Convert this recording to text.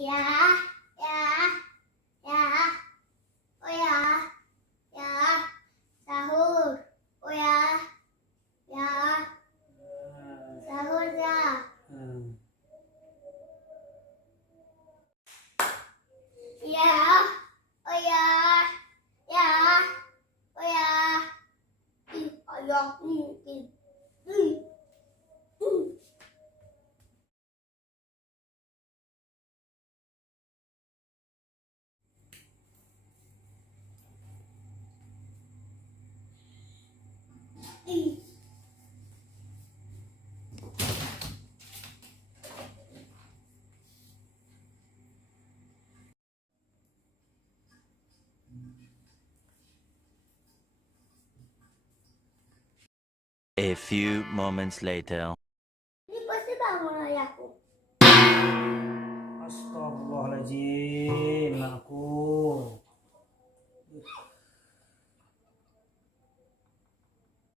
Ya, ya, ya, oh ya, ya, sahur, oh ya, ya, sahur ya, ya, oh ya, ya, oh ya, ayah, A few moments later. Ini pasti bangun ayahku. Astagfirullahaladzim, anakku.